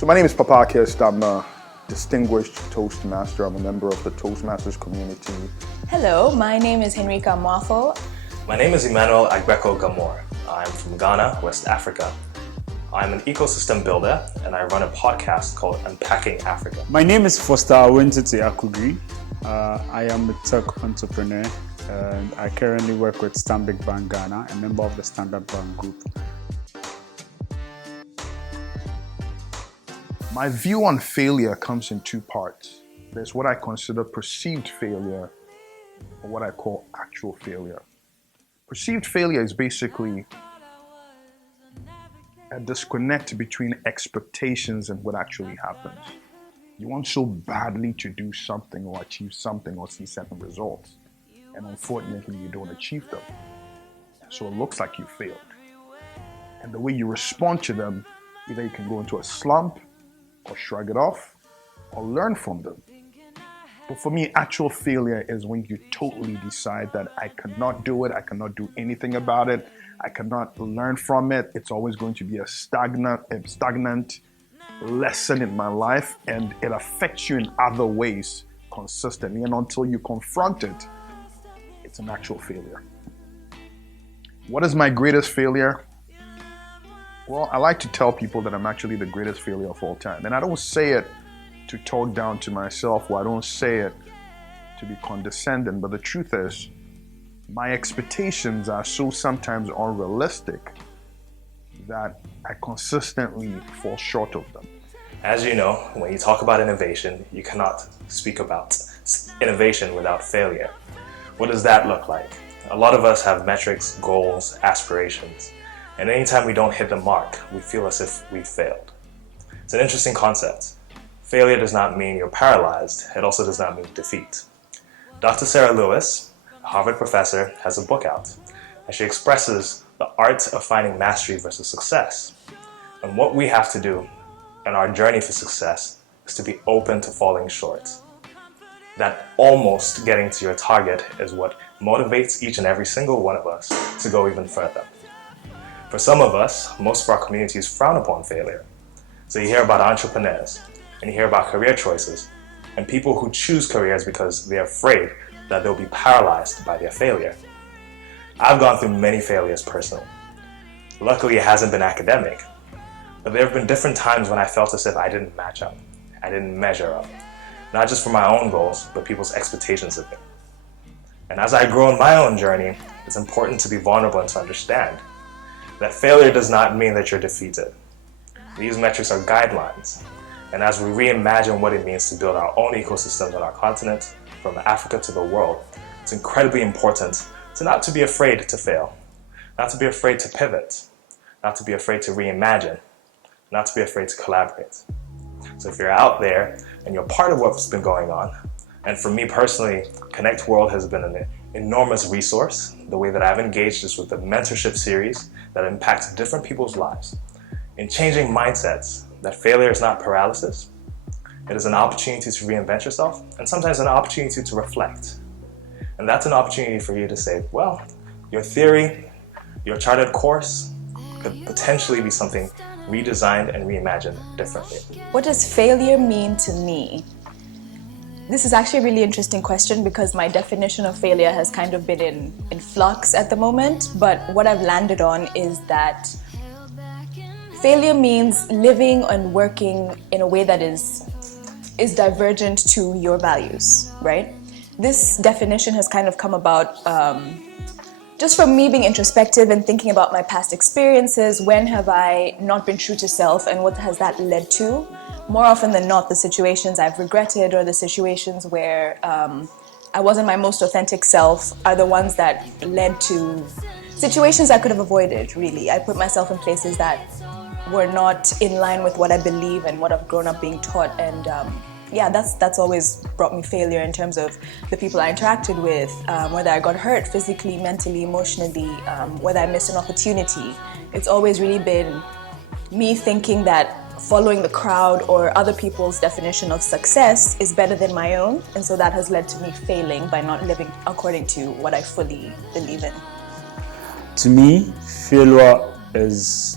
So my name is Papa Kist. I'm a distinguished Toastmaster. I'm a member of the Toastmasters community. Hello, my name is Henrika Mwafo. My name is Emmanuel Agbeko Gamor. I'm from Ghana, West Africa. I'm an ecosystem builder and I run a podcast called Unpacking Africa. My name is Foster Awentete Akugri. I am a tech entrepreneur and I currently work with Stanbic Bank Ghana, a member of the Standard Bank Group. My view on failure comes in two parts. There's what I consider perceived failure or what I call actual failure. Perceived failure is basically a disconnect between expectations and what actually happens. You want so badly to do something or achieve something or see certain results, and unfortunately you don't achieve them. So it looks like you failed. And the way you respond to them, either you can go into a slump or shrug it off or learn from them. But for me, actual failure is when you totally decide that I cannot do it, I cannot do anything about it, I cannot learn from it. It's always going to be a stagnant lesson in my life, and it affects you in other ways consistently. And until you confront it, it's an actual failure. What is my greatest failure? Well, I like to tell people that I'm actually the greatest failure of all time. And I don't say it to talk down to myself, or I don't say it to be condescending, but the truth is, my expectations are so sometimes unrealistic that I consistently fall short of them. As you know, when you talk about innovation, you cannot speak about innovation without failure. What does that look like? A lot of us have metrics, goals, aspirations, and anytime we don't hit the mark, we feel as if we failed. It's an interesting concept. Failure does not mean you're paralyzed. It also does not mean defeat. Dr. Sarah Lewis, a Harvard professor, has a book out, and she expresses the art of finding mastery versus success. And what we have to do in our journey for success is to be open to falling short. That almost getting to your target is what motivates each and every single one of us to go even further. For some of us, most of our communities frown upon failure. So you hear about entrepreneurs, and you hear about career choices, and people who choose careers because they're afraid that they'll be paralyzed by their failure. I've gone through many failures personally. Luckily, it hasn't been academic, but there have been different times when I felt as if I didn't match up, I didn't measure up, not just for my own goals, but people's expectations of me. And as I grow in my own journey, it's important to be vulnerable and to understand that failure does not mean that you're defeated. These metrics are guidelines. And as we reimagine what it means to build our own ecosystems on our continent, from Africa to the world, it's incredibly important to not to be afraid to fail, not to be afraid to pivot, not to be afraid to reimagine, not to be afraid to collaborate. So if you're out there and you're part of what's been going on, and for me personally, Connect World has been an enormous resource. The way that I've engaged is with the mentorship series that impacts different people's lives in changing mindsets that failure is not paralysis. It is an opportunity to reinvent yourself, and sometimes an opportunity to reflect. And that's an opportunity for you to say, well, your theory, your charted course could potentially be something redesigned and reimagined differently. What does failure mean to me? This is actually a really interesting question because my definition of failure has kind of been in flux at the moment, but what I've landed on is that failure means living and working in a way that is divergent to your values, right? This definition has kind of come about just from me being introspective and thinking about my past experiences. When have I not been true to self, and what has that led to? More often than not, the situations I've regretted or the situations where I wasn't my most authentic self are the ones that led to situations I could have avoided, really. I put myself in places that were not in line with what I believe and what I've grown up being taught, and that's always brought me failure in terms of the people I interacted with, whether I got hurt physically, mentally, emotionally, whether I missed an opportunity. It's always really been me thinking that following the crowd or other people's definition of success is better than my own, and so that has led to me failing by not living according to what I fully believe in. To me, failure is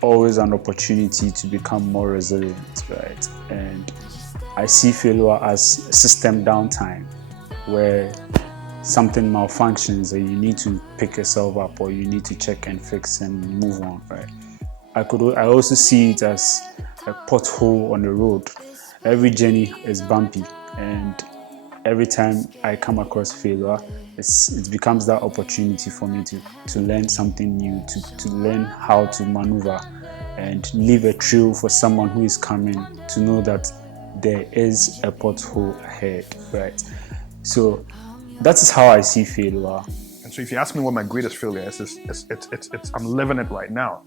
always an opportunity to become more resilient, right? And I see failure as system downtime, where something malfunctions and you need to pick yourself up, or you need to check and fix and move on, right? I also see it as a pothole on the road. Every journey is bumpy, and every time I come across failure, it becomes that opportunity for me to learn something new, to learn how to maneuver and leave a trail for someone who is coming to know that there is a pothole ahead, right? So that is how I see failure. And so if you ask me what my greatest failure is, it's I'm living it right now.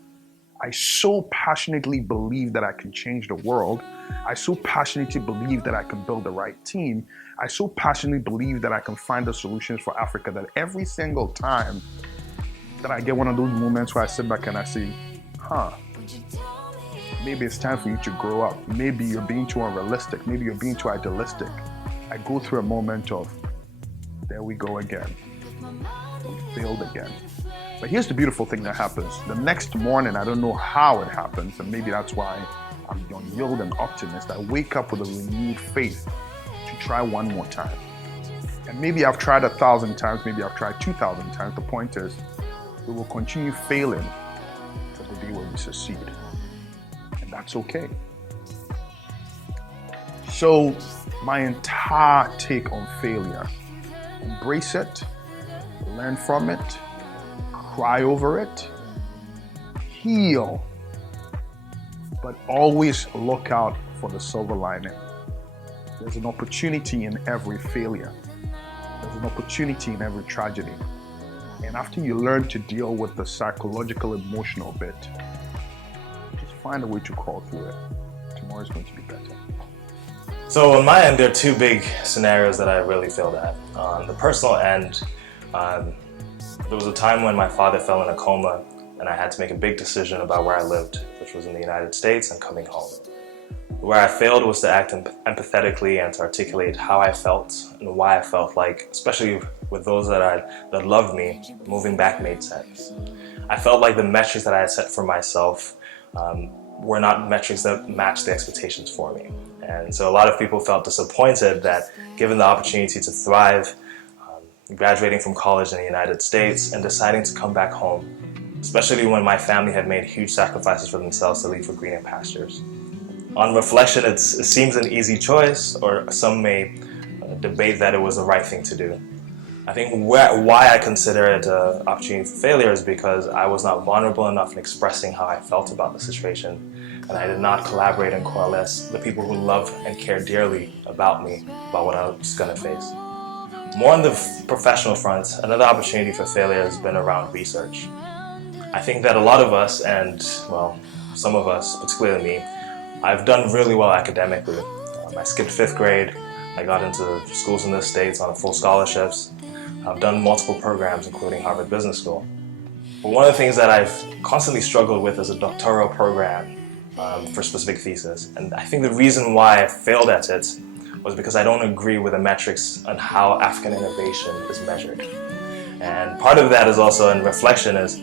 I so passionately believe that I can change the world. I so passionately believe that I can build the right team. I so passionately believe that I can find the solutions for Africa, that every single time that I get one of those moments where I sit back and I say, maybe it's time for you to grow up. Maybe you're being too unrealistic. Maybe you're being too idealistic. I go through a moment of, there we go again. We failed again. But here's the beautiful thing that happens. The next morning, I don't know how it happens, and maybe that's why I'm young and optimist. I wake up with a renewed faith to try one more time. And maybe I've tried 1,000 times, maybe I've tried 2,000 times. The point is, we will continue failing till the day where we succeed. And that's okay. So, my entire take on failure: embrace it, learn from it, cry over it, heal, but always look out for the silver lining. There's an opportunity in every failure. There's an opportunity in every tragedy. And after you learn to deal with the psychological, emotional bit, just find a way to crawl through it. Tomorrow is going to be better. So on my end, there are two big scenarios that I really failed at. On the personal end, there was a time when my father fell in a coma and I had to make a big decision about where I lived, which was in the United States and coming home. Where I failed was to act empathetically and to articulate how I felt and why I felt like, especially with those that loved me, moving back made sense. I felt like the metrics that I had set for myself were not metrics that matched the expectations for me. And so a lot of people felt disappointed that given the opportunity to thrive, graduating from college in the United States and deciding to come back home, especially when my family had made huge sacrifices for themselves to leave for greener pastures. On reflection, it seems an easy choice, or some may debate that it was the right thing to do. I think why I consider it an opportunity for failure is because I was not vulnerable enough in expressing how I felt about the situation, and I did not collaborate and coalesce the people who love and care dearly about me, about what I was going to face. More on the professional front, another opportunity for failure has been around research. I think that a lot of us, and well, some of us, particularly me, I've done really well academically. I skipped 5th grade, I got into schools in the States on full scholarships. I've done multiple programs, including Harvard Business School. But one of the things that I've constantly struggled with is a doctoral program for specific thesis. And I think the reason why I failed at it was because I don't agree with the metrics on how African innovation is measured. And part of that is also in reflection is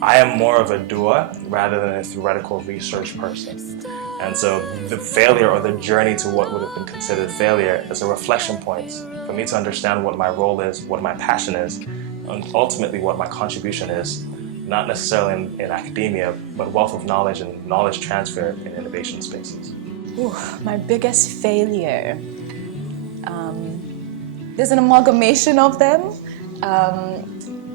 I am more of a doer rather than a theoretical research person. And so the failure or the journey to what would have been considered failure is a reflection point for me to understand what my role is, what my passion is, and ultimately what my contribution is, not necessarily in academia, but wealth of knowledge and knowledge transfer in innovation spaces. Ooh, my biggest failure. There's an amalgamation of them.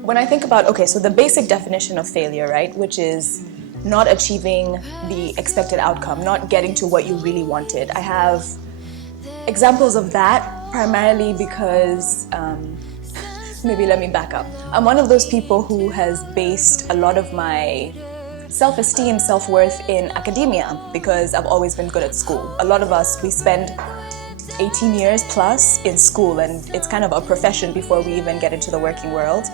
When I think about, okay, so the basic definition of failure, right, which is not achieving the expected outcome, not getting to what you really wanted. I have examples of that primarily because, maybe let me back up. I'm one of those people who has based a lot of my self-esteem, self-worth in academia because I've always been good at school. A lot of us, we spend 18 years plus in school, and it's kind of a profession before we even get into the working world.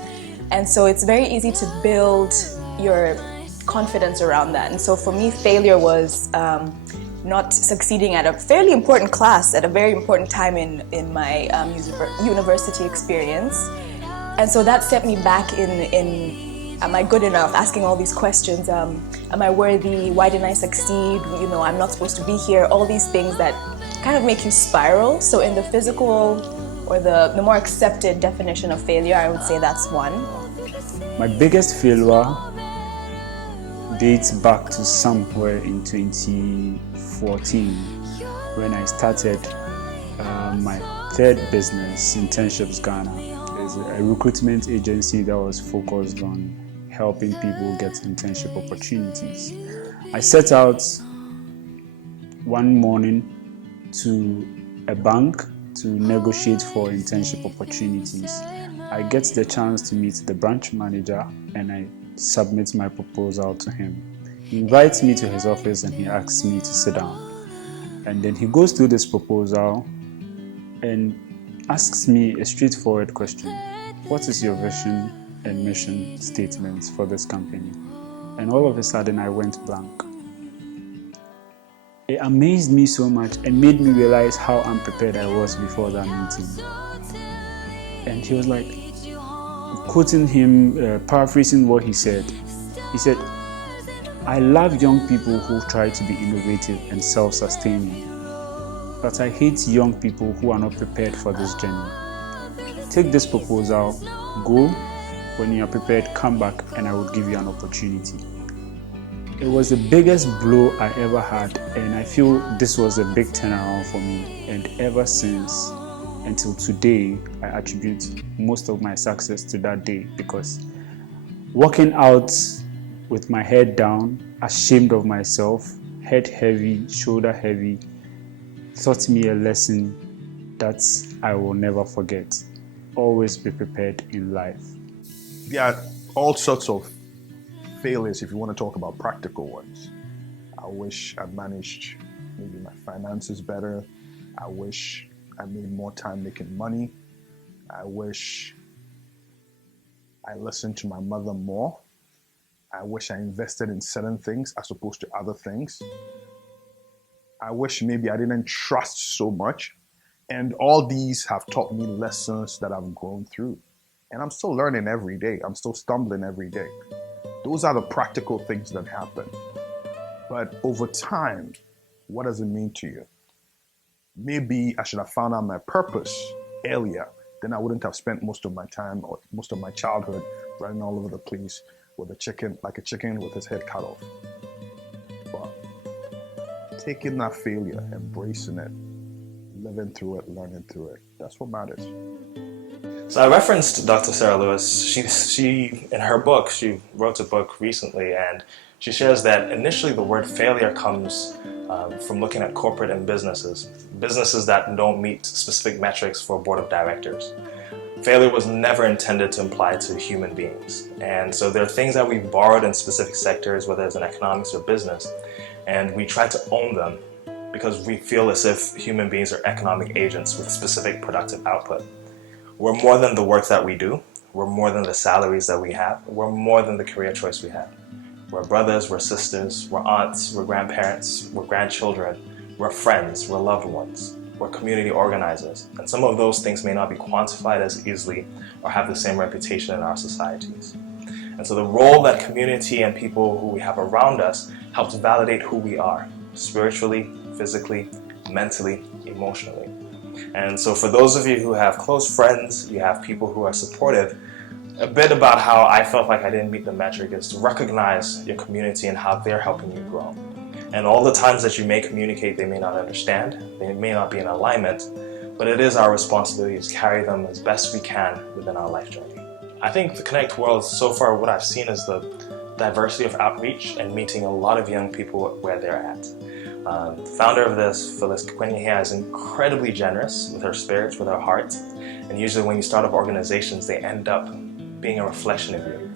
And so it's very easy to build your confidence around that. And so for me, failure was not succeeding at a fairly important class at a very important time in my university experience. And so that set me back in am I good enough? Asking all these questions. Am I worthy? Why didn't I succeed? You know, I'm not supposed to be here. All these things that kind of make you spiral. So in the physical or the more accepted definition of failure, I would say that's one. My biggest failure dates back to somewhere in 2014 when I started my third business, Internships Ghana. It's a recruitment agency that was focused on helping people get internship opportunities. I set out one morning to a bank to negotiate for internship opportunities. I get the chance to meet the branch manager and I submit my proposal to him. He invites me to his office and he asks me to sit down. And then he goes through this proposal and asks me a straightforward question. What is your vision and mission statements for this company? And all of a sudden I went blank. It amazed me so much and made me realize how unprepared I was before that meeting. And he was like, quoting him, paraphrasing what he said, I love young people who try to be innovative and self-sustaining, but I hate young people who are not prepared for this journey. Take this proposal, go, when you are prepared, come back and I will give you an opportunity. It was the biggest blow I ever had, and I feel this was a big turnaround for me. And ever since, until today, I attribute most of my success to that day, because walking out with my head down, ashamed of myself, head heavy, shoulder heavy, taught me a lesson that I will never forget. Always be prepared in life. There are all sorts of failures if you want to talk about practical ones. I wish I managed maybe my finances better. I wish I made more time making money. I wish I listened to my mother more. I wish I invested in certain things as opposed to other things. I wish maybe I didn't trust so much. And all these have taught me lessons that I've grown through. And I'm still learning every day. I'm still stumbling every day. Those are the practical things that happen. But over time, what does it mean to you? Maybe I should have found out my purpose earlier. Then I wouldn't have spent most of my time or most of my childhood running all over the place with a chicken with his head cut off. But taking that failure, embracing it, living through it, learning through it, that's what matters. So I referenced Dr. Sarah Lewis. She in her book, she wrote a book recently, and she shares that initially the word failure comes from looking at corporate and businesses that don't meet specific metrics for a board of directors. Failure was never intended to apply to human beings. And so there are things that we've borrowed in specific sectors, whether it's in economics or business, and we try to own them because we feel as if human beings are economic agents with specific productive output. We're more than the work that we do. We're more than the salaries that we have. We're more than the career choice we have. We're brothers, we're sisters, we're aunts, we're grandparents, we're grandchildren, we're friends, we're loved ones, we're community organizers. And some of those things may not be quantified as easily or have the same reputation in our societies. And so the role that community and people who we have around us helps validate who we are, spiritually, physically, mentally, emotionally. And so for those of you who have close friends, you have people who are supportive, a bit about how I felt like I didn't meet the metric is to recognize your community and how they're helping you grow. And all the times that you may communicate, they may not understand, they may not be in alignment, but it is our responsibility to carry them as best we can within our life journey. I think the Connect World, so far what I've seen is the diversity of outreach and meeting a lot of young people where they're at. The founder of this, Phyllis Kwenyihia, is incredibly generous with her spirit, with her heart, and usually when you start up organizations, they end up being a reflection of you.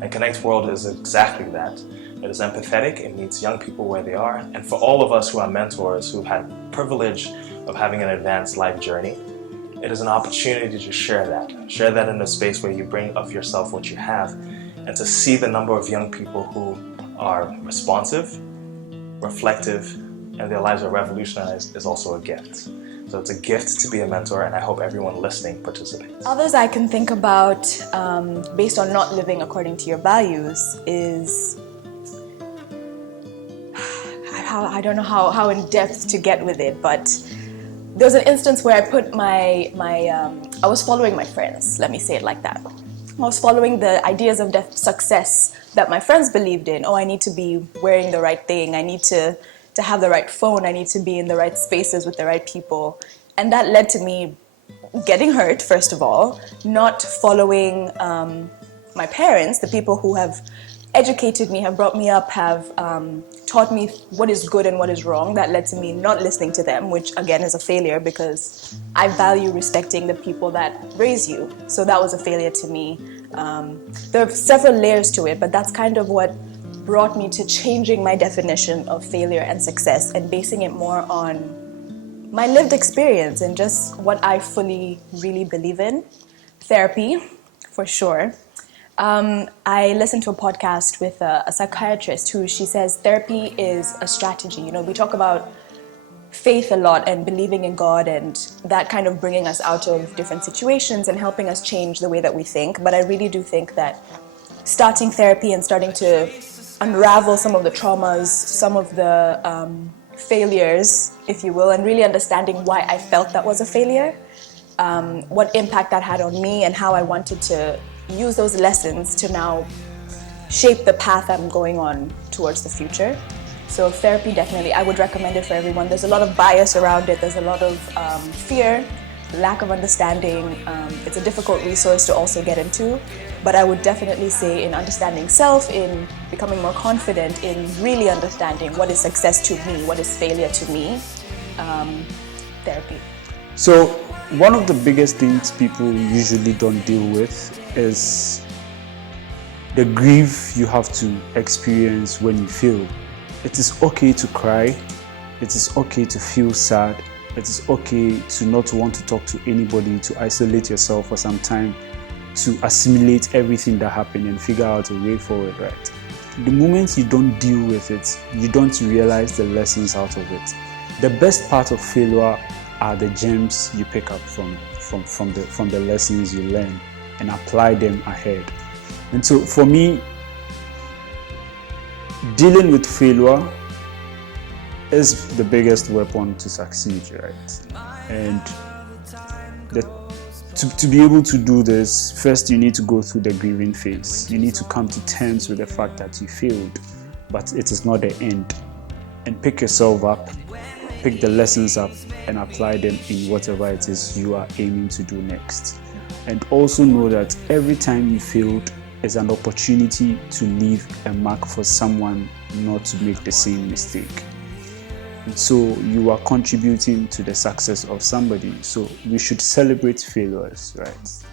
And Connect World is exactly that. It is empathetic, it meets young people where they are, and for all of us who are mentors who've had the privilege of having an advanced life journey, it is an opportunity to share that in a space where you bring of yourself what you have, and to see the number of young people who are responsive, reflective, and their lives are revolutionized is also a gift. So it's a gift to be a mentor, and I hope everyone listening participates. Others I can think about, based on not living according to your values, is I don't know how in depth to get with it, but there was an instance where I put I was following my friends, let me say it like that. I was following the ideas of success that my friends believed in. Oh, I need to be wearing the right thing, I need to have the right phone, I need to be in the right spaces with the right people. And that led to me getting hurt, first of all, not following my parents, the people who have educated me, have brought me up, have taught me what is good and what is wrong. That led to me not listening to them, which again is a failure because I value respecting the people that raise you. So that was a failure to me. There are several layers to it, but that's kind of what brought me to changing my definition of failure and success and basing it more on my lived experience and just what I fully really believe in. Therapy, for sure. I listened to a podcast with a psychiatrist who she says therapy is a strategy. You know, we talk about faith a lot and believing in God and that kind of bringing us out of different situations and helping us change the way that we think. But I really do think that starting therapy and starting to unravel some of the traumas, some of the failures, if you will, and really understanding why I felt that was a failure, what impact that had on me and how I wanted to use those lessons to now shape the path I'm going on towards the future. So therapy, definitely, I would recommend it for everyone. There's a lot of bias around it. There's a lot of fear, lack of understanding. It's a difficult resource to also get into. But I would definitely say in understanding self, in becoming more confident, in really understanding what is success to me, what is failure to me, therapy. So one of the biggest things people usually don't deal with is the grief you have to experience when you fail. It is okay to cry. It is okay to feel sad. It is okay to not want to talk to anybody, to isolate yourself for some time, to assimilate everything that happened and figure out a way forward, right? The moment you don't deal with it, you don't realize the lessons out of it. The best part of failure are the gems you pick up from the lessons you learn and apply them ahead. And so for me, dealing with failure is the biggest weapon to succeed, right? And to be able to do this, first you need to go through the grieving phase. You need to come to terms with the fact that you failed, but it is not the end. And pick yourself up, pick the lessons up and apply them in whatever it is you are aiming to do next. And also know that every time you failed is an opportunity to leave a mark for someone not to make the same mistake. And so you are contributing to the success of somebody. So we should celebrate failures, right?